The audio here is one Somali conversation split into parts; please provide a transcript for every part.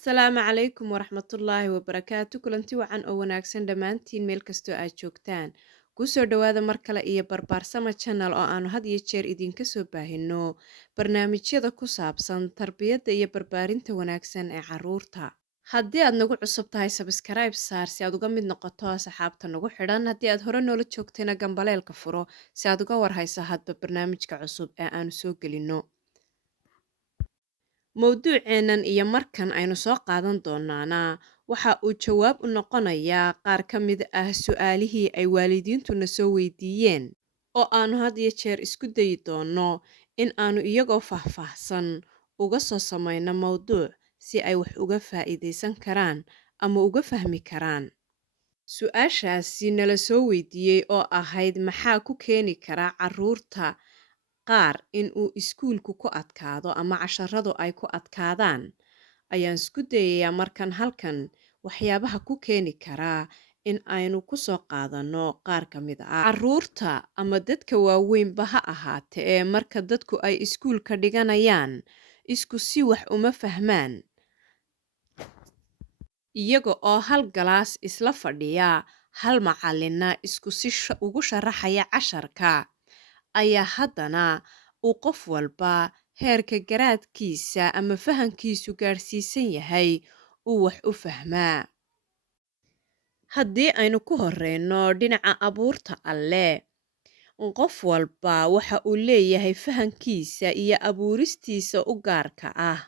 Asalaamu calaykum waraxmatullaahi wabarakaatu kulanti wacan oo wanaagsan dhammaantiin meel kastoo aad joogtaan kusoo dhowaada mar kale iyo barbaarsama channel oo aanu had iyo jeer idinka soo baahinno barnaamijyada ku saabsan tarbiyadda iyo barbaarinta wanaagsan ee carruurta. Haddii aad nagu cusub tahay sabskaraib saar si aad uga mid noqoto asxaabta nagu xidhan. Haddii aad hore noola joogtayna gambaleelka furo si aad uga warhayso hadba barnaamijka cusub ee aanu soo gelinno. Mowduuceennan iyo markan aynu soo qaadan doonaana waxa uu jawaab u noqonayaa qaar ka mid ah su'aalihii ay waalidiintuna soo weydiiyeen oo aanu had iyo jeer isku dayi doonno in aanu iyagoo faahfaahsan uga soo samayno mowduuc si ay wax uga faa'iidaysan karaan ama uga fahmi karaan. Su'aashaasi nala soo weydiiyey oo ahayd maxaa ku keeni kara carruurta qaar in uu iskuulku ku adkaado ama casharadu ay ku adkaadaan ayaan isku dayayaa markan halkan waxyaabaha ku keeni karaa in aynu ku soo qaadanno qaar ka mid ah carruurta ama dadka waaweynba ha ahaate ee marka dadku ay iskuulka dhiganayaan isku si wax uma fahmaan iyaga oo hal galaas isla fadhiya hal macallinna isku si ugu sharaxaya casharka ayaa haddana uu qof walba heerka garaadkiisa ama fahankiisu gaadhsiisan yahay uu wax u fahmaa. Haddii aynu ku horreyno dhinaca abuurta alle, qof walba waxa uu leeyahay fahankiisa iyo abuuristiisa u gaarka ah,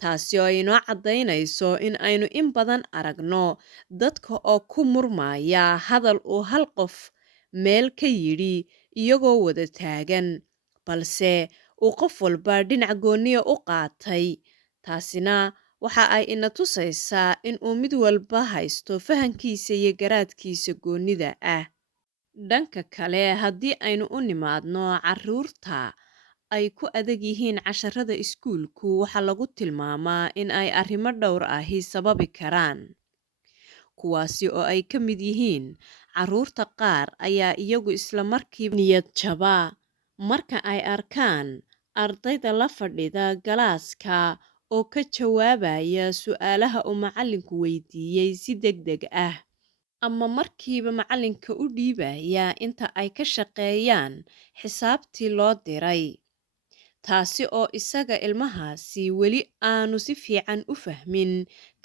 taasi oo inoo caddaynayso in aynu in badan aragno dadka oo ku murmaya hadal uu hal qof meel ka yidhi iyagoo wada taagan, balse uu qof walba dhinac gooniya u qaatay. Taasina waxa ay ina tusaysaa in uu mid walba haysto fahankiisa iyo garaadkiisa goonnida ah. Dhanka kale, haddii aynu u nimaadno carruurta ay ku adag yihiin casharada iskuulku, waxaa lagu tilmaamaa in ay arrimo dhowr ahi sababi karaan, kuwaasi oo ay ka mid yihiin carruurta qaar ayaa iyagu isla markiiba niyad jaba marka ay arkaan ardayda la fadhida galaaska oo ka jawaabaya su'aalaha uu macallinku weydiiyey si degdeg ah, ama markiiba macallinka u dhiibaya inta ay ka shaqeeyaan xisaabtii loo diray, taasi oo isaga ilmahaasi weli aanu si fiican u fahmin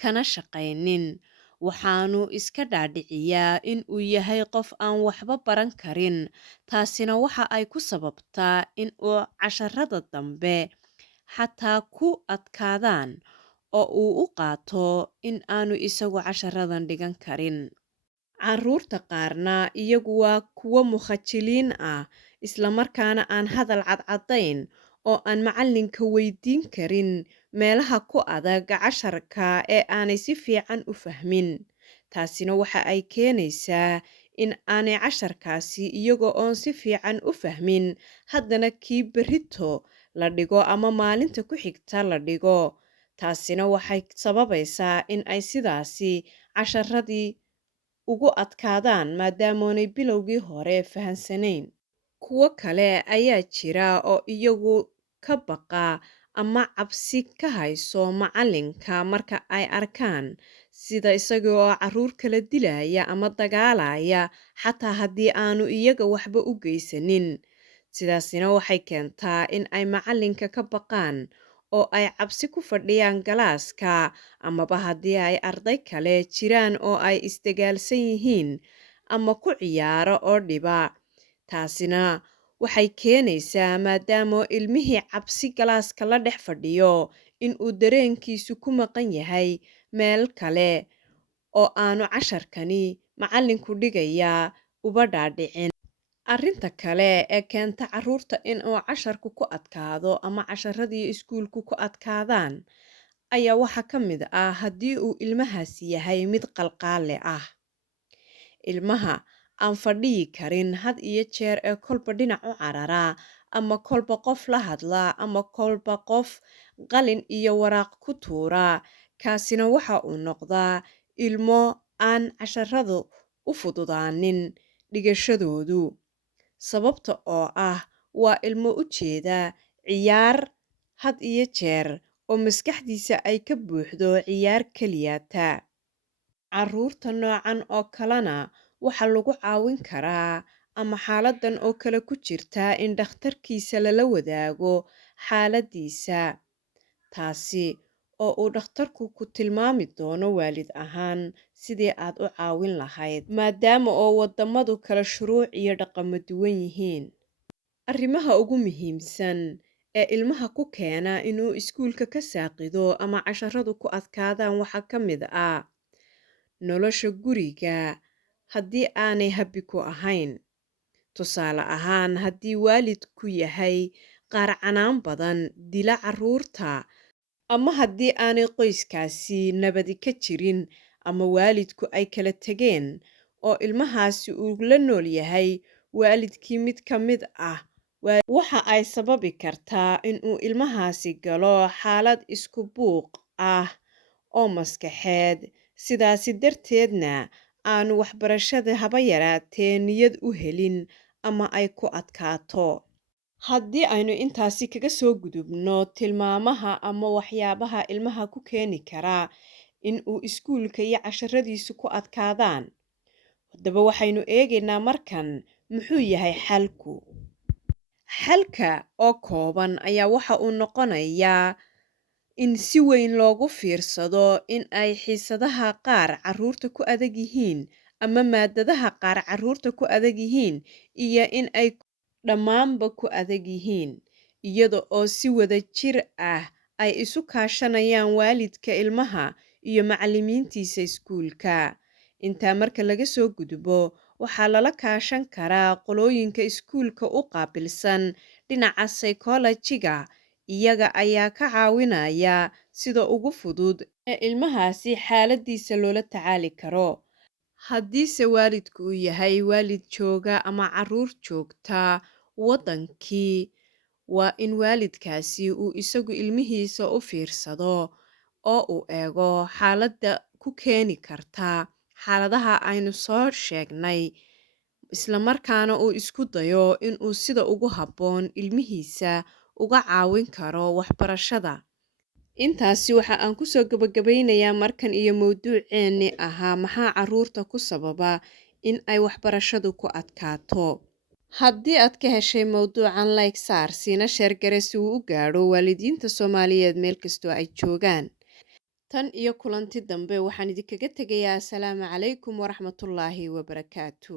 kana shaqaynin. Waxaanu iska dhaadhiciyaa in uu yahay qof aan waxba baran karin. Taasina waxa ay ku sababtaa in uu casharada dambe xataa ku adkaadaan oo uu u qaato in aanu isagu casharadan dhigan karin. Carruurta qaarna iyagu waa kuwo mukhajiliin ah, isla markaana aan hadal cadcadayn oo aan macallinka weydiin karin meelaha ku adag casharka ee aanay si fiican u fahmin. Taasina waxa ay keenaysaa in aanay casharkaasi iyaga oon si fiican u fahmin haddana kii berrito la dhigo ama maalinta ku xigta la dhigo. Taasina waxay sababaysaa in ay sidaasi casharadii ugu adkaadaan maadaamoonay bilowgii hore fahansanayn. Kuwo kale ayaa jira oo iyagu ka baqa ama cabsi ka hayso macallinka marka ay arkaan sida isaga oo carruur kala dilaya ama dagaalaya xataa haddii aanu iyaga waxba u geysanin. Sidaasina waxay keentaa in ay macallinka ka baqaan oo ay cabsi ku fadhiyaan galaaska, amaba haddii ay arday kale jiraan oo ay isdagaalsan yihiin ama ku ciyaaro oo dhiba. Taasina waxay keenaysaa maadaama ilmihii cabsi galaaska la dhex fadhiyo in uu dareenkiisu ku maqan yahay meel kale oo aanu casharkani macallinku dhigayaa uba dhaadhicin. Arrinta kale ee keenta carruurta in uu casharku ku adkaado ama casharadii iskuulku ku adkaadaan ayaa waxaa ka mid ah haddii uu ilmahaasi yahay mid qalqaale ah. Ilmaha aan fadhiyi karin had iyo jeer ee kolba dhinac u carara, ama kolba qof la hadla, ama kolba qof qalin iyo waraaq ku tuura, kaasina waxa uu noqdaa ilmo aan casharadu u fududaanin dhigashadoodu. Sababta oo ah waa ilmo u jeeda ciyaar had iyo jeer oo maskaxdiisa ay ka buuxdo ciyaar keliyata. Carruurta noocan oo kalena waxaa lagu caawin karaa ama xaaladdan oo kale ku jirta in dhakhtarkiisa lala wadaago xaaladdiisa, taasi oo uu dhakhtarku ku tilmaami doono waalid ahaan sidii aad u caawin lahayd, maadaama oo waddamadu kala shuruuc iyo dhaqamo duwan yihiin. Arrimaha ugu muhiimsan ee ilmaha ku keena inuu iskuulka ka saaqido ama casharradu ku adkaadaan waxaa ka mid ah nolosha guriga haddii aanay habbi ku ahayn. Tusaale ahaan, haddii waalidku yahay qaar canaan badan, dila carruurta, ama haddii aanay qoyskaasi nabadi ka jirin ama waalidku ay kala tegeen oo ilmahaasi uu la nool yahay waalidkii mid ka mid ah, waxa ay sababi kartaa inuu ilmahaasi galo xaalad isku buuq ah oo maskaxeed, sidaasi darteedna aanu waxbarashada haba yaraatee niyad u helin ama ay ku adkaato. Haddii aynu intaasi kaga soo gudubno tilmaamaha ama waxyaabaha ilmaha ku keeni kara in uu iskuulka iyo casharradiisu ku adkaadaan, haddaba waxaynu eegaynaa markan muxuu yahay xalku. Xalka oo kooban ayaa waxa uu noqonayaa in si weyn loogu fiirsado in ay xiisadaha qaar carruurta ku adag yihiin ama maadadaha qaar carruurta ku adag yihiin iyo in ay dhammaanba ku adag yihiin, iyada oo si wada jir ah ay isu kaashanayaan waalidka ilmaha iyo macallimiintiisa iskuulka. Intaa marka laga soo gudbo, waxaa lala kaashan karaa qolooyinka iskuulka u qaabilsan dhinaca psychology-ga, iyaga ayaa ka caawinaya sida ugu fudud ee ilmahaasi xaaladdiisa loola tacaali karo. Haddiise waalidku uu yahay waalid jooga ama carruur joogta waddankii, waa in waalidkaasi uu isagu ilmihiisa u fiirsado oo uu eego xaaladda ku keeni karta xaaladaha aynu soo sheegnay, isla markaana uu isku dayo inuu sida ugu habboon ilmihiisa uga caawin karo waxbarashada. Intaasi waxa aan ku soo gabagabeynayaa markan iyo mowduuceennii ahaa maxaa carruurta ku sababa in ay waxbarashadu ku adkaato. Haddii aad ka heshay mowduucan, like saar, siina sheer gare si uu u gaadho waalidiinta Soomaaliyeed meel kastoo ay joogaan. Tan iyo kulanti dambe waxaan idinkaga tegayaa asalaamu calaykum waraxmatullaahi wabarakaatu.